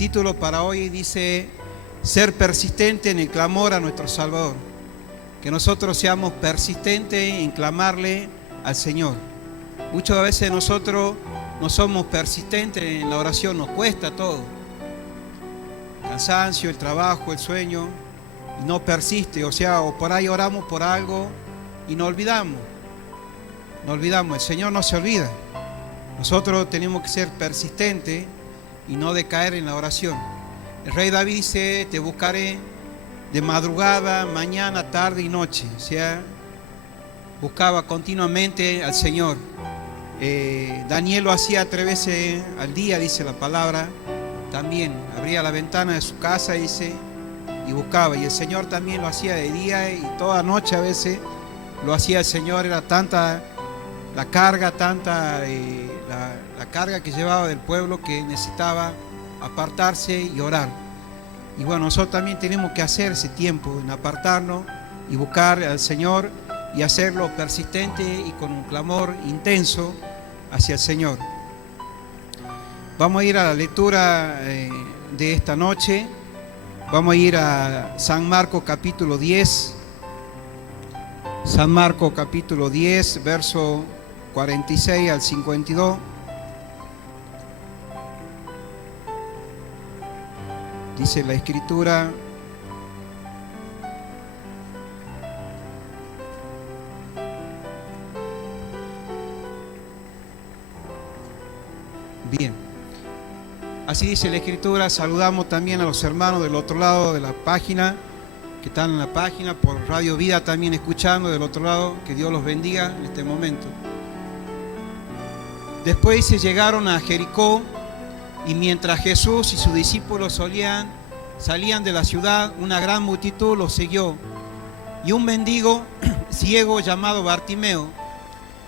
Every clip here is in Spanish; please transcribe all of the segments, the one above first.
título para hoy dice: ser persistente en el clamor a nuestro Salvador. Que nosotros seamos persistentes en clamarle al Señor. Muchas veces nosotros no somos persistentes en la oración, nos cuesta todo. Cansancio, el trabajo, el sueño, y no persiste, o por ahí oramos por algo y nos olvidamos. No olvidamos, el Señor no se olvida. Nosotros tenemos que ser persistentes y no decaer en la oración. El rey David dice: te buscaré de madrugada, mañana, tarde y noche. O sea, buscaba continuamente al Señor. Daniel lo hacía 3 veces al día, dice la palabra. También abría la ventana de su casa, dice, y buscaba. Y el Señor también lo hacía de día y toda noche a veces lo hacía el Señor. Era tanta la carga, la carga que llevaba del pueblo, que necesitaba apartarse y orar. Y bueno, nosotros también tenemos que hacer ese tiempo en apartarnos y buscar al Señor y hacerlo persistente y con un clamor intenso hacia el Señor. Vamos a ir a la lectura de esta noche. Vamos a ir a San Marcos capítulo 10. San Marcos capítulo 10, verso 46 al 52. Dice la Escritura: bien, así dice la Escritura. Saludamos también a los hermanos del otro lado de la página, que están en la página, por Radio Vida también escuchando del otro lado. Que Dios los bendiga en este momento. Después se llegaron a Jericó, y mientras Jesús y sus discípulos salían de la ciudad, una gran multitud los siguió. Y un mendigo ciego llamado Bartimeo,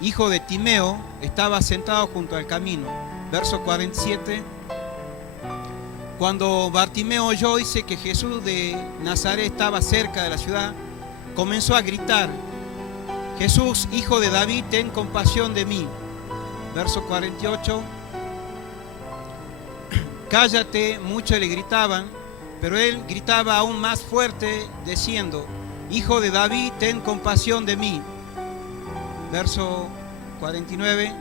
hijo de Timeo, estaba sentado junto al camino. Verso 47. Cuando Bartimeo oyó, dice, que Jesús de Nazaret estaba cerca de la ciudad, comenzó a gritar: Jesús, hijo de David, ten compasión de mí. Verso 48. Cállate, muchos le gritaban, pero él gritaba aún más fuerte, diciendo: Hijo de David, ten compasión de mí. Verso 49.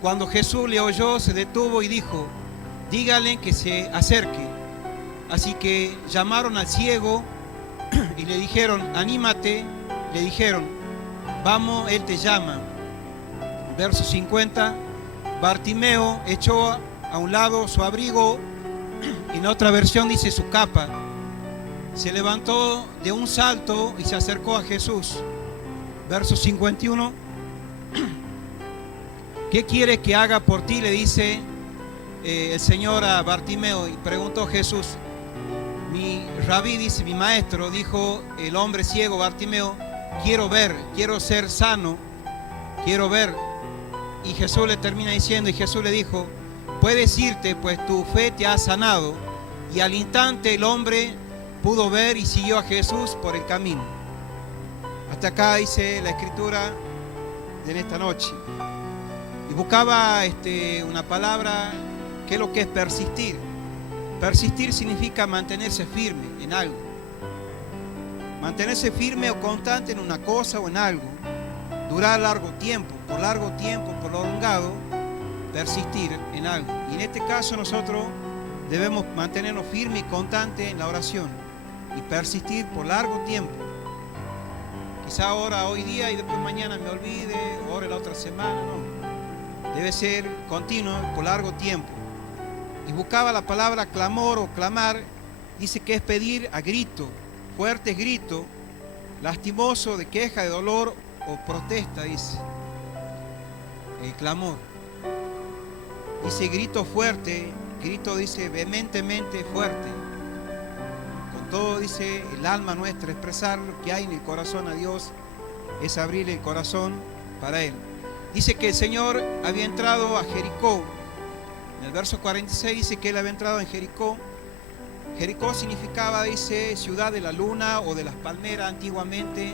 Cuando Jesús le oyó, se detuvo y dijo: dígale que se acerque. Así que llamaron al ciego y le dijeron: anímate. Le dijeron: vamos, él te llama. Verso 50. Bartimeo echó a un lado su abrigo, y en otra versión dice su capa. Se levantó de un salto y se acercó a Jesús. Verso 51. ¿Qué quiere que haga por ti?, le dice el Señor a Bartimeo. Y preguntó Jesús: mi rabí, dice, mi maestro, dijo el hombre ciego Bartimeo, quiero ver, quiero ser sano, quiero ver. Y Jesús le termina diciendo, y Jesús le dijo: puedes irte, pues tu fe te ha sanado. Y al instante el hombre pudo ver y siguió a Jesús por el camino. Hasta acá dice la Escritura de esta noche. Y buscaba una palabra, que es lo que es persistir. Persistir significa mantenerse firme en algo. Mantenerse firme o constante en una cosa o en algo. Durar largo tiempo, por prolongado, persistir en algo. Y en este caso nosotros debemos mantenernos firmes y constantes en la oración y persistir por largo tiempo. Quizá ahora, hoy día, y después mañana me olvide, ore la otra semana, no. Debe ser continuo, por largo tiempo. Y buscaba la palabra clamor o clamar, dice que es pedir a grito, fuertes gritos, lastimoso, de queja, de dolor o protesta, dice. El clamor. Dice grito fuerte, grito, dice, vehementemente fuerte. Con todo, dice, el alma nuestra, expresar lo que hay en el corazón a Dios, es abrirle el corazón para Él. Dice que el Señor había entrado a Jericó. En el verso 46 dice que Él había entrado en Jericó. Jericó significaba, dice, ciudad de la luna o de las palmeras antiguamente.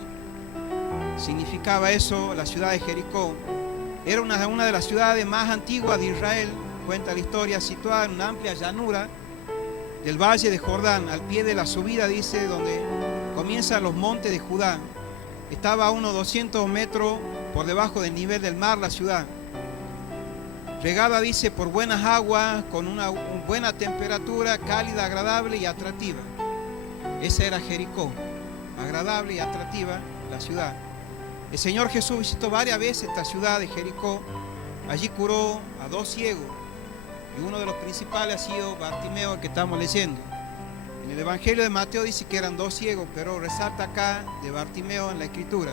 Significaba eso, la ciudad de Jericó. Era una de las ciudades más antiguas de Israel, cuenta la historia, situada en una amplia llanura del valle de Jordán, al pie de la subida, dice, donde comienzan los montes de Judá. Estaba a unos 200 metros por debajo del nivel del mar la ciudad. Regada, dice, por buenas aguas, con una buena temperatura, cálida, agradable y atractiva. Esa era Jericó, agradable y atractiva la ciudad. El Señor Jesús visitó varias veces esta ciudad de Jericó. Allí curó a 2 ciegos. Y uno de los principales ha sido Bartimeo, el que estamos leyendo. En el Evangelio de Mateo dice que eran 2 ciegos, pero resalta acá de Bartimeo en la Escritura.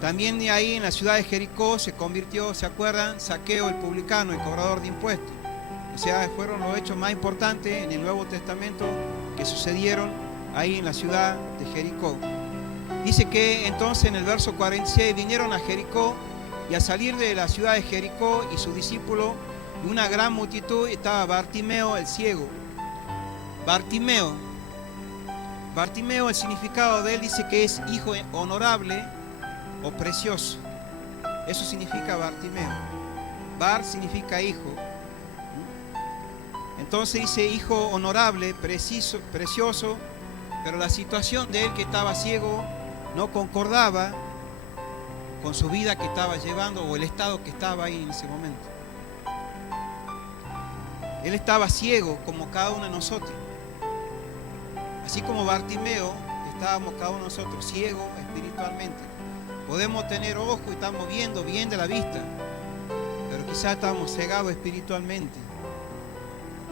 También de ahí en la ciudad de Jericó se convirtió, ¿se acuerdan? Zaqueo, el publicano, el cobrador de impuestos. O sea, fueron los hechos más importantes en el Nuevo Testamento que sucedieron ahí en la ciudad de Jericó. Dice que entonces en el verso 46 vinieron a Jericó, y al salir de la ciudad de Jericó y sus discípulos y una gran multitud, estaba Bartimeo el ciego. Bartimeo, el significado de él dice que es hijo honorable o precioso. Eso significa Bartimeo. Bar significa hijo. Entonces dice hijo honorable, precioso, pero la situación de él, que estaba ciego, no concordaba con su vida que estaba llevando o el estado que estaba ahí en ese momento. Él estaba ciego como cada uno de nosotros. Así como Bartimeo, estábamos cada uno de nosotros ciegos espiritualmente. Podemos tener ojos y estamos viendo bien de la vista, pero quizás estamos cegados espiritualmente.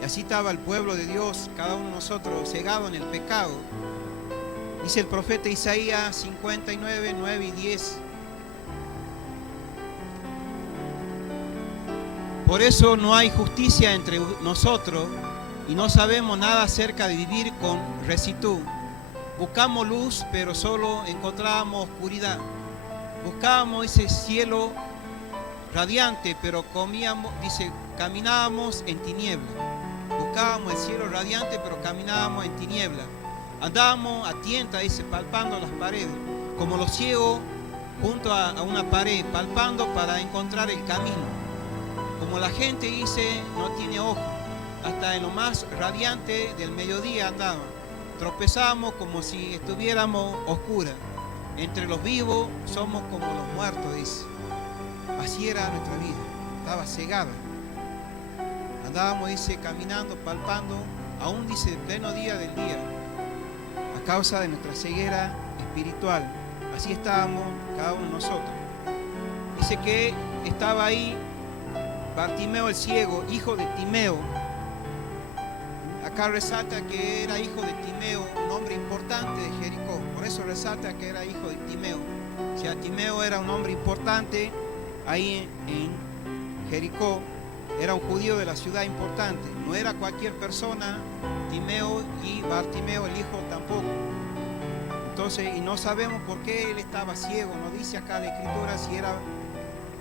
Y así estaba el pueblo de Dios, cada uno de nosotros cegado en el pecado. Dice el profeta Isaías 59, 9 y 10. Por eso no hay justicia entre nosotros y no sabemos nada acerca de vivir con rectitud. Buscamos luz, pero solo encontrábamos oscuridad. Buscábamos ese cielo radiante, pero caminábamos en tiniebla. Buscábamos el cielo radiante, pero caminábamos en tiniebla. Andábamos a tientas, dice, palpando las paredes, como los ciegos junto a una pared, palpando para encontrar el camino. Como la gente, dice, no tiene ojo, hasta en lo más radiante del mediodía andaban. Tropezábamos como si estuviéramos oscuras. Entre los vivos somos como los muertos, dice. Así era nuestra vida, estaba cegada. Andábamos, dice, caminando, palpando, aún, dice, en pleno día del día, a causa de nuestra ceguera espiritual. Así estábamos cada uno de nosotros. Dice que estaba ahí Bartimeo el ciego, hijo de Timeo. Acá resalta que era hijo de Timeo, un hombre importante de Jericó. Por eso resalta que era hijo de Timeo. O sea, Timeo era un hombre importante ahí en Jericó. Era un judío de la ciudad importante. No era cualquier persona, Timeo, y Bartimeo el hijo tampoco. Entonces, y no sabemos por qué él estaba ciego. No dice acá la Escritura si era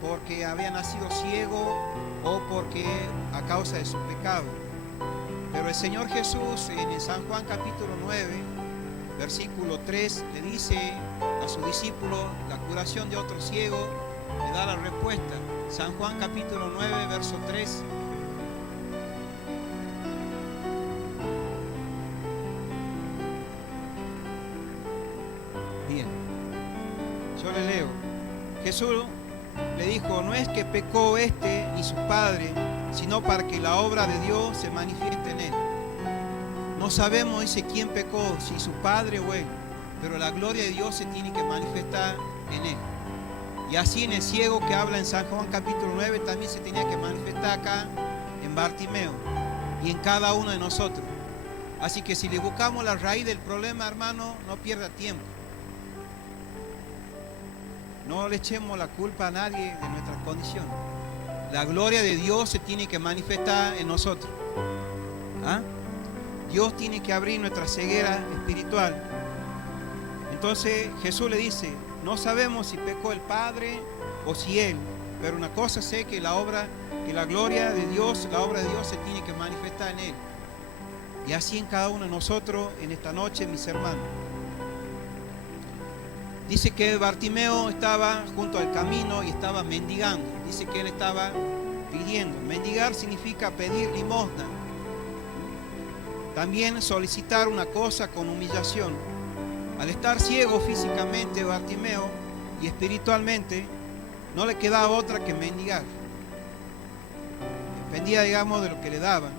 porque había nacido ciego o porque a causa de su pecado. Pero el Señor Jesús en San Juan capítulo 9, versículo 3, le dice a su discípulo la curación de otro ciego, le da la respuesta. San Juan capítulo 9, verso 3. Bien, yo le leo. Jesús le dijo, no es que pecó este ni su padre, sino para que la obra de Dios se manifieste en él. No sabemos, dice, quién pecó, si su padre o él, pero la gloria de Dios se tiene que manifestar en él. Y así en el ciego que habla en San Juan capítulo 9 también se tenía que manifestar acá en Bartimeo y en cada uno de nosotros. Así que si le buscamos la raíz del problema, hermano, no pierda tiempo. No le echemos la culpa a nadie de nuestras condiciones. La gloria de Dios se tiene que manifestar en nosotros. ¿Ah? Dios tiene que abrir nuestra ceguera espiritual. Entonces Jesús le dice, no sabemos si pecó el Padre o si Él, pero una cosa sé, que la gloria de Dios, la obra de Dios se tiene que manifestar en Él. Y así en cada uno de nosotros en esta noche, mis hermanos. Dice que Bartimeo estaba junto al camino y estaba mendigando. Dice que él estaba pidiendo. Mendigar significa pedir limosna. también solicitar una cosa con humillación. Al estar ciego físicamente Bartimeo y espiritualmente, no le quedaba otra que mendigar. Dependía, digamos, de lo que le daban.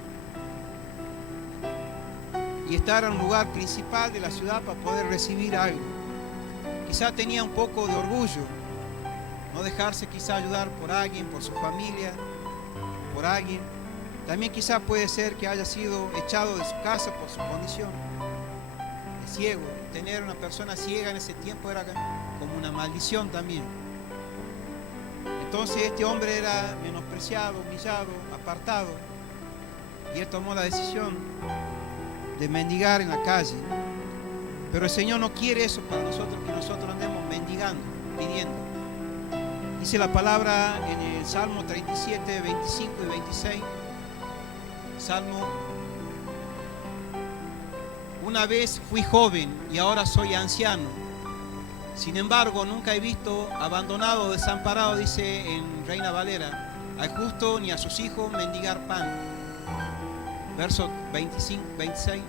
Y estar en un lugar principal de la ciudad para poder recibir algo. Quizá tenía un poco de orgullo, no dejarse quizá ayudar por alguien, por su familia, por alguien. También quizá puede ser que haya sido echado de su casa por su condición de ciego. Tener una persona ciega en ese tiempo era como una maldición también. Entonces este hombre era menospreciado, humillado, apartado, y él tomó la decisión de mendigar en la calle. Pero el Señor no quiere eso para nosotros, que nosotros andemos mendigando, pidiendo. Dice la palabra en el Salmo 37, 25 y 26. Salmo: una vez fui joven y ahora soy anciano. Sin embargo, nunca he visto abandonado o desamparado, dice en Reina Valera, al justo ni a sus hijos mendigar pan. Verso 25, 26.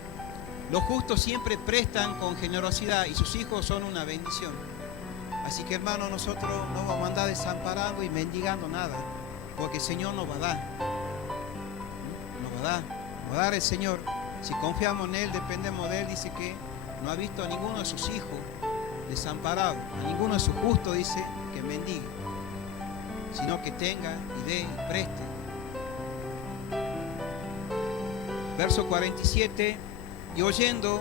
Los justos siempre prestan con generosidad y sus hijos son una bendición. Así que, hermano, nosotros no vamos a andar desamparando y mendigando nada, porque el Señor nos va a dar. Nos va a dar el Señor. Si confiamos en Él, dependemos de Él. Dice que no ha visto a ninguno de sus hijos desamparado, a ninguno de sus justos, dice, que mendigue, sino que tenga y dé y preste. Verso 47. Y oyendo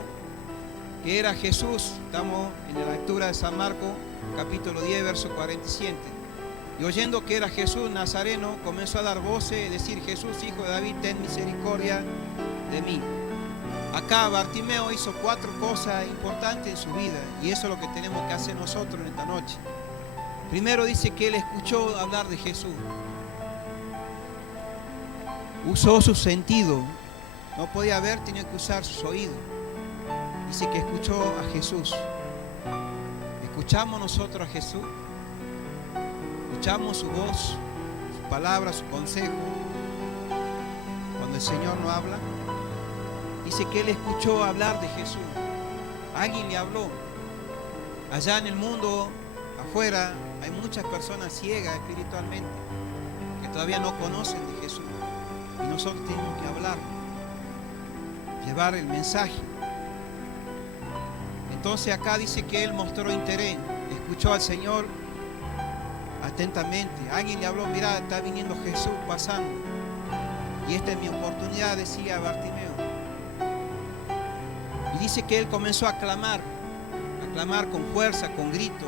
que era Jesús, estamos en la lectura de San Marcos, capítulo 10, verso 47. Y oyendo que era Jesús Nazareno, comenzó a dar voces, decir: Jesús, hijo de David, ten misericordia de mí. Acá Bartimeo hizo 4 cosas importantes en su vida, y eso es lo que tenemos que hacer nosotros en esta noche. Primero dice que él escuchó hablar de Jesús. Usó su sentido. No podía ver, tenía que usar sus oídos. Dice que escuchó a Jesús. ¿Escuchamos nosotros a Jesús? ¿Escuchamos su voz, su palabra, su consejo cuando el Señor nos habla? Dice que él escuchó hablar de Jesús. Alguien le habló. Allá en el mundo, afuera, hay muchas personas ciegas espiritualmente que todavía no conocen de Jesús. Y nosotros tenemos que hablar, llevar el mensaje. Entonces acá dice que él mostró interés, escuchó al Señor atentamente. Alguien le habló: mira, está viniendo Jesús pasando y esta es mi oportunidad, decía Bartimeo. Y dice que él comenzó a clamar con fuerza, con grito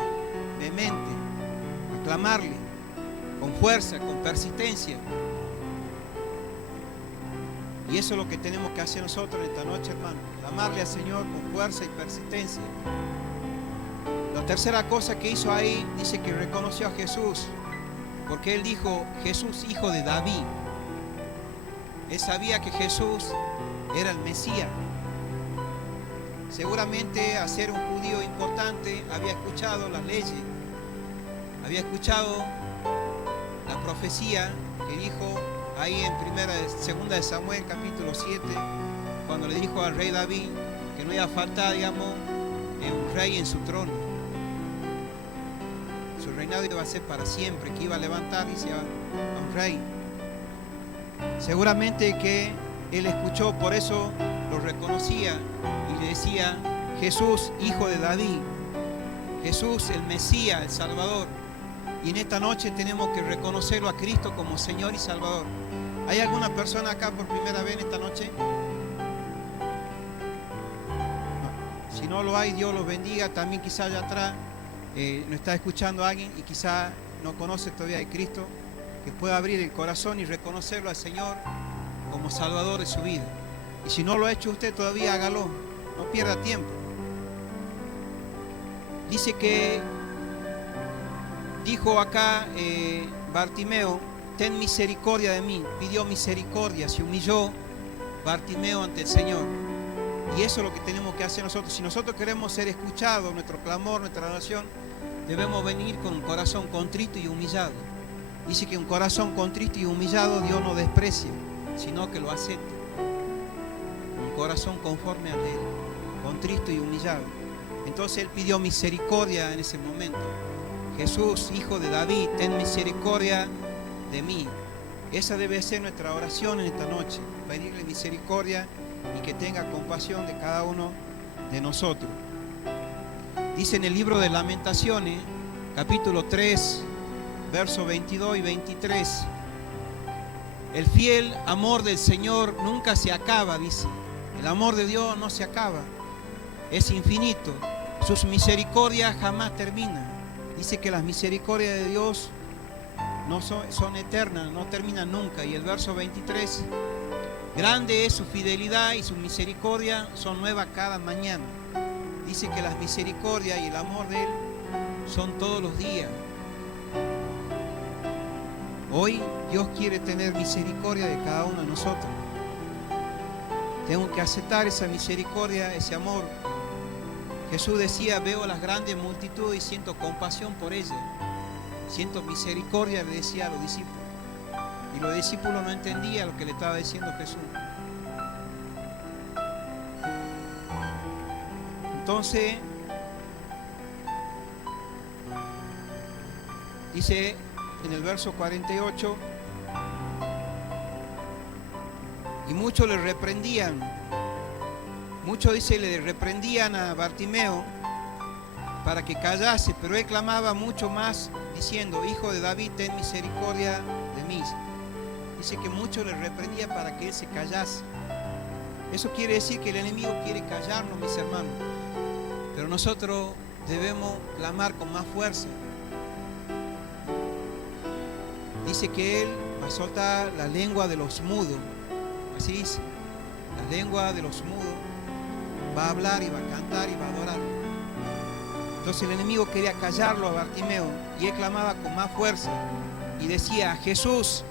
vehemente, a clamarle con fuerza, con persistencia. Y eso es lo que tenemos que hacer nosotros en esta noche, hermano. Clamarle al Señor con fuerza y persistencia. La tercera cosa que hizo ahí, dice que reconoció a Jesús, porque él dijo: Jesús, hijo de David. Él sabía que Jesús era el Mesías. Seguramente, al ser un judío importante, había escuchado las leyes, había escuchado la profecía que dijo ahí en segunda de Samuel, capítulo 7, cuando le dijo al rey David que no iba a faltar, digamos, un rey en su trono. Su reinado iba a ser para siempre, que iba a levantar, dice, a un rey. Seguramente que él escuchó, por eso lo reconocía y le decía: Jesús, hijo de David, Jesús, el Mesías, el Salvador. Y en esta noche tenemos que reconocerlo a Cristo como Señor y Salvador. ¿Hay alguna persona acá por primera vez en esta noche? No. Si no lo hay, Dios los bendiga. También quizá allá atrás nos está escuchando alguien y quizá no conoce todavía de Cristo, que pueda abrir el corazón y reconocerlo al Señor como Salvador de su vida. Y si no lo ha hecho usted todavía, hágalo, no pierda tiempo. Dice que dijo acá Bartimeo: ten misericordia de mí. Pidió misericordia, se humilló Bartimeo ante el Señor. Y eso es lo que tenemos que hacer nosotros. Si nosotros queremos ser escuchados, nuestro clamor, nuestra oración, debemos venir con un corazón contrito y humillado. Dice que un corazón contrito y humillado Dios no desprecia, sino que lo acepta. Un corazón conforme a él, contristo y humillado. Entonces él pidió misericordia en ese momento. Jesús, Hijo de David, ten misericordia de mí. Esa debe ser nuestra oración en esta noche, pedirle misericordia y que tenga compasión de cada uno de nosotros. Dice en el libro de Lamentaciones, capítulo 3, versos 22 y 23, el fiel amor del Señor nunca se acaba, dice. El amor de Dios no se acaba, es infinito. Sus misericordias jamás terminan. Dice que las misericordias de Dios no son eternas, no terminan nunca. Y el verso 23, grande es su fidelidad y su misericordia son nuevas cada mañana. Dice que las misericordias y el amor de Él son todos los días. Hoy Dios quiere tener misericordia de cada uno de nosotros. Tengo que aceptar esa misericordia, ese amor. Jesús decía, veo las grandes multitudes y siento compasión por ellas. Siento misericordia, le decía a los discípulos. Y los discípulos no entendían lo que le estaba diciendo Jesús. Entonces, dice en el verso 48, y muchos le reprendían. Muchos, dice, le reprendían a Bartimeo para que callase, pero él clamaba mucho más, diciendo, Hijo de David, ten misericordia de mí. Dice que muchos le reprendían para que él se callase. Eso quiere decir que el enemigo quiere callarnos, mis hermanos. Pero nosotros debemos clamar con más fuerza. Dice que él va a soltar la lengua de los mudos. Así dice, la lengua de los mudos va a hablar y va a cantar y va a adorar. Entonces el enemigo quería callarlo a Bartimeo y él clamaba con más fuerza y decía, Jesús,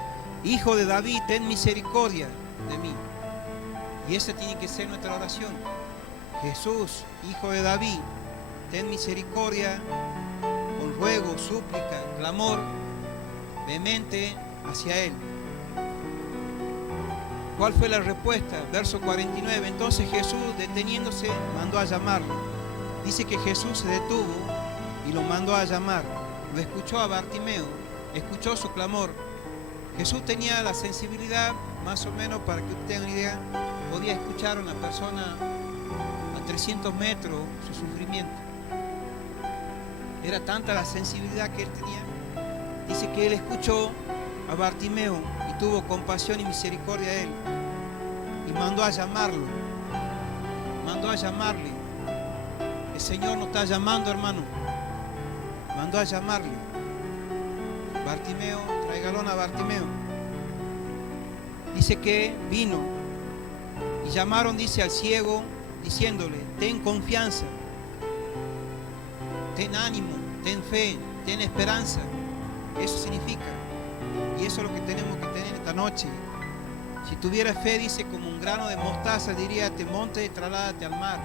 Hijo de David, ten misericordia de mí. Y esa tiene que ser nuestra oración. Jesús, Hijo de David, ten misericordia, con ruego, súplica, clamor vehemente hacia Él. ¿Cuál fue la respuesta? Verso 49. Entonces Jesús, deteniéndose, mandó a llamarlo. Dice que Jesús se detuvo y lo mandó a llamar. Lo escuchó a Bartimeo, escuchó su clamor. Jesús tenía la sensibilidad, más o menos, para que usted tenga una idea, podía escuchar a una persona a 300 metros su sufrimiento. Era tanta la sensibilidad que él tenía. Dice que él escuchó a Bartimeo y tuvo compasión y misericordia a él y mandó a llamarlo, mandó a llamarle. El Señor nos está llamando, hermano, mandó a llamarle. Bartimeo, tráigalo a Bartimeo. Dice que vino y llamaron, dice, al ciego diciéndole, ten confianza, ten ánimo, ten fe, ten esperanza. Eso significa. Y eso es lo que tenemos que tener esta noche. Si tuviera fe, dice, como un grano de mostaza, diría, te monte y trasládate al mar.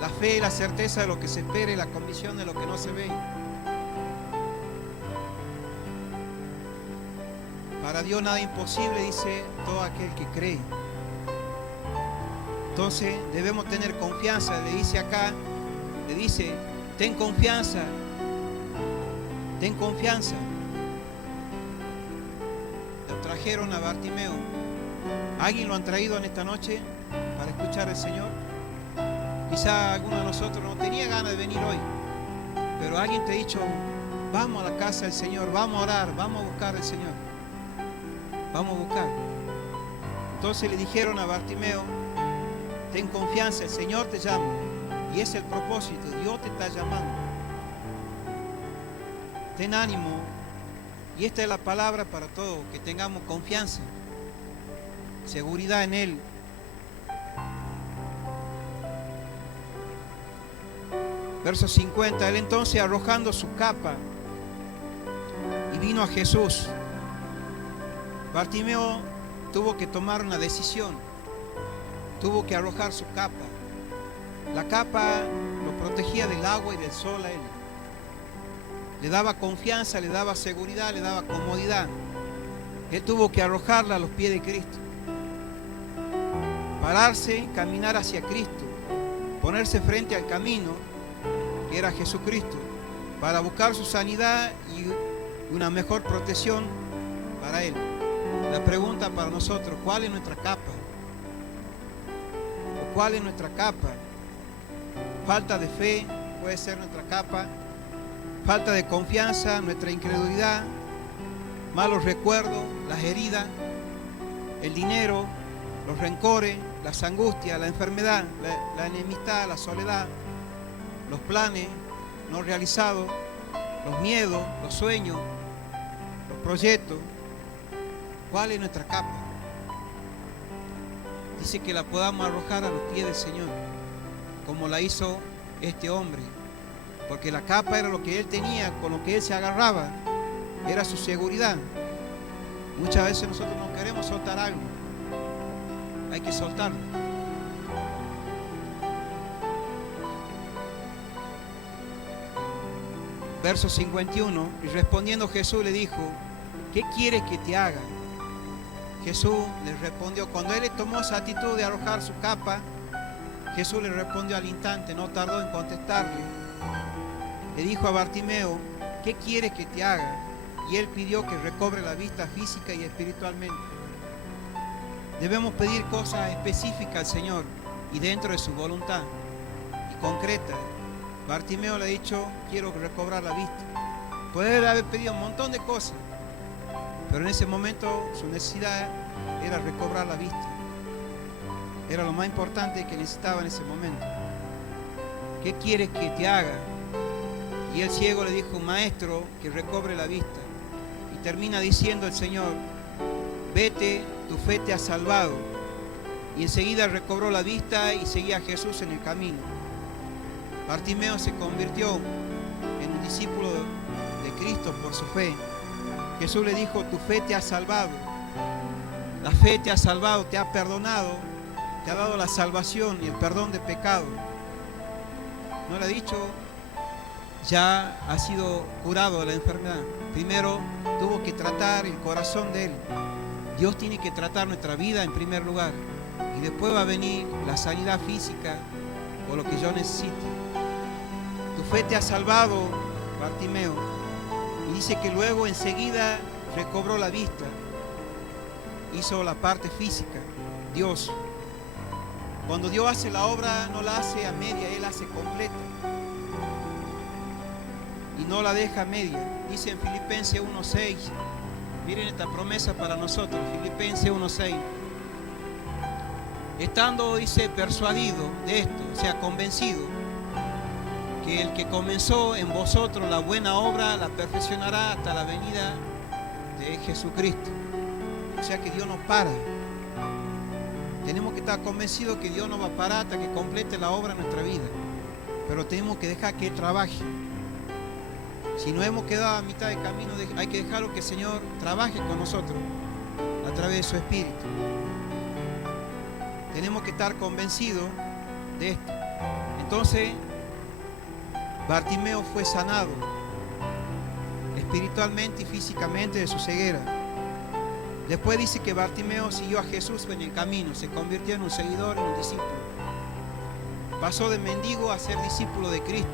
La fe y la certeza de lo que se espera y la convicción de lo que no se ve. Para Dios nada imposible, dice todo aquel que cree. Entonces debemos tener confianza. Le dice acá, le dice, ten confianza. Ten confianza. Lo trajeron a Bartimeo. ¿Alguien lo han traído en esta noche para escuchar al Señor? Quizá alguno de nosotros no tenía ganas de venir hoy, pero alguien te ha dicho, vamos a la casa del Señor, vamos a orar, vamos a buscar al Señor. Vamos a buscar. Entonces le dijeron a Bartimeo, ten confianza, el Señor te llama. Y ese es el propósito, Dios te está llamando. Ten ánimo. Y esta es la palabra para todos, que tengamos confianza, seguridad en Él. Verso 50, él entonces arrojando su capa y vino a Jesús. Bartimeo tuvo que tomar una decisión, tuvo que arrojar su capa. La capa lo protegía del agua y del sol a él. Le daba confianza, le daba seguridad, le daba comodidad. Él tuvo que arrojarla a los pies de Cristo pararse, caminar hacia Cristo, ponerse frente al camino, que era Jesucristo, para buscar su sanidad y una mejor protección para Él. La pregunta para nosotros: ¿cuál es nuestra capa? ¿O cuál es nuestra capa? Falta de fe puede ser nuestra capa, falta de confianza, nuestra incredulidad, malos recuerdos, las heridas, el dinero, los rencores, las angustias, la enfermedad, la enemistad, la soledad, los planes no realizados, los miedos, los sueños, los proyectos. ¿Cuál es nuestra capa? Dice que la podamos arrojar a los pies del Señor, como la hizo este hombre, porque la capa era lo que él tenía, con lo que él se agarraba, era su seguridad. Muchas veces nosotros no queremos soltar algo, hay que soltarlo. Verso 51, y respondiendo Jesús le dijo: ¿qué quieres que te haga? Jesús le respondió, cuando él tomó esa actitud de arrojar su capa, Jesús le respondió al instante, no tardó en contestarle. Le dijo a Bartimeo: ¿qué quieres que te haga? Y él pidió que recobre la vista física y espiritualmente. Debemos pedir cosas específicas al Señor y dentro de su voluntad y concreta. Bartimeo le ha dicho: quiero recobrar la vista. Puede haber pedido un montón de cosas, pero en ese momento su necesidad era recobrar la vista. Era lo más importante que necesitaba en ese momento. ¿Qué quieres que te haga? Y el ciego le dijo: maestro, que recobre la vista. Y termina diciendo el Señor: vete, tu fe te ha salvado. Y enseguida recobró la vista y seguía a Jesús en el camino. Bartimeo se convirtió en un discípulo de Cristo por su fe. Jesús le dijo: tu fe te ha salvado. La fe te ha salvado, te ha perdonado, te ha dado la salvación y el perdón de pecado. No le ha dicho: ya ha sido curado de la enfermedad. Primero tuvo que tratar el corazón de él. Dios tiene que tratar nuestra vida en primer lugar, y después va a venir la sanidad física o lo que yo necesite. Tu fe te ha salvado, Bartimeo. Y dice que luego enseguida recobró la vista. Hizo la parte física. Dios, cuando Dios hace la obra, no la hace a media, Él hace completa. Y no la deja a media. Dice en Filipenses 1:6. Miren esta promesa para nosotros. Filipenses 1:6. Estando, dice, persuadido de esto, o sea, convencido, que el que comenzó en vosotros la buena obra la perfeccionará hasta la venida de Jesucristo. O sea que Dios no para. Tenemos que estar convencidos que Dios no va a parar hasta que complete la obra en nuestra vida. Pero tenemos que dejar que Él trabaje. Si nos hemos quedado a mitad de camino, hay que dejarlo que el Señor trabaje con nosotros a través de su Espíritu. Tenemos que estar convencidos de esto. Entonces, Bartimeo fue sanado espiritualmente y físicamente de su ceguera. Después dice que Bartimeo siguió a Jesús en el camino, se convirtió en un seguidor, en un discípulo. Pasó de mendigo a ser discípulo de Cristo.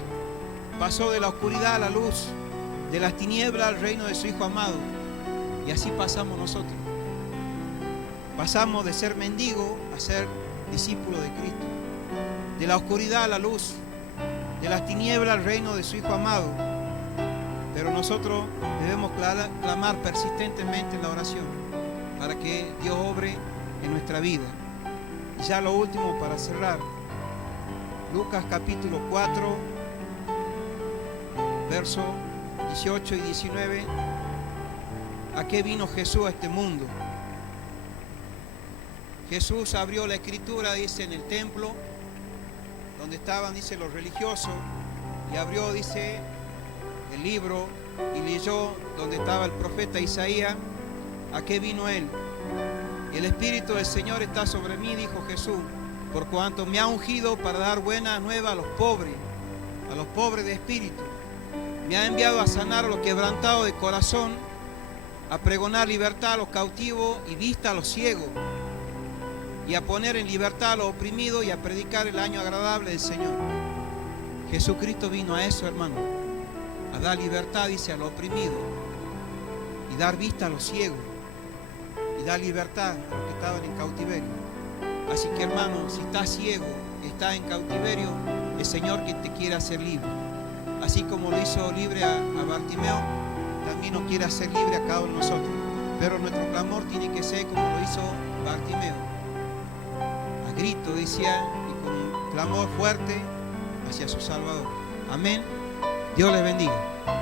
Pasó de la oscuridad a la luz, de las tinieblas al reino de su Hijo amado. Y así pasamos nosotros. Pasamos de ser mendigo a ser discípulo de Cristo. De la oscuridad a la luz, de las tinieblas al reino de su Hijo amado. Pero nosotros debemos clamar persistentemente en la oración para que Dios obre en nuestra vida. Y ya lo último para cerrar. Lucas capítulo 4, versos 18 y 19. ¿A qué vino Jesús a este mundo? Jesús abrió la escritura, dice, en el templo, donde estaban, dice, los religiosos, y abrió, dice, el libro y leyó donde estaba el profeta Isaías. ¿A qué vino él? El Espíritu del Señor está sobre mí, dijo Jesús, por cuanto me ha ungido para dar buena nueva a los pobres de espíritu. Me ha enviado a sanar a los quebrantados de corazón, a pregonar libertad a los cautivos y vista a los ciegos, y a poner en libertad a los oprimidos y a predicar el año agradable del Señor. Jesucristo vino a eso, hermano, a dar libertad, dice, a los oprimidos y dar vista a los ciegos y dar libertad a los que estaban en cautiverio. Así que, hermano, si estás ciego, estás en cautiverio, el Señor que te quiere hacer libre. Así como lo hizo libre a Bartimeo, también nos quiere hacer libre a cada uno de nosotros. Pero nuestro clamor tiene que ser como lo hizo Bartimeo, a grito, decía, y con un clamor fuerte hacia su Salvador. Amén. Dios les bendiga.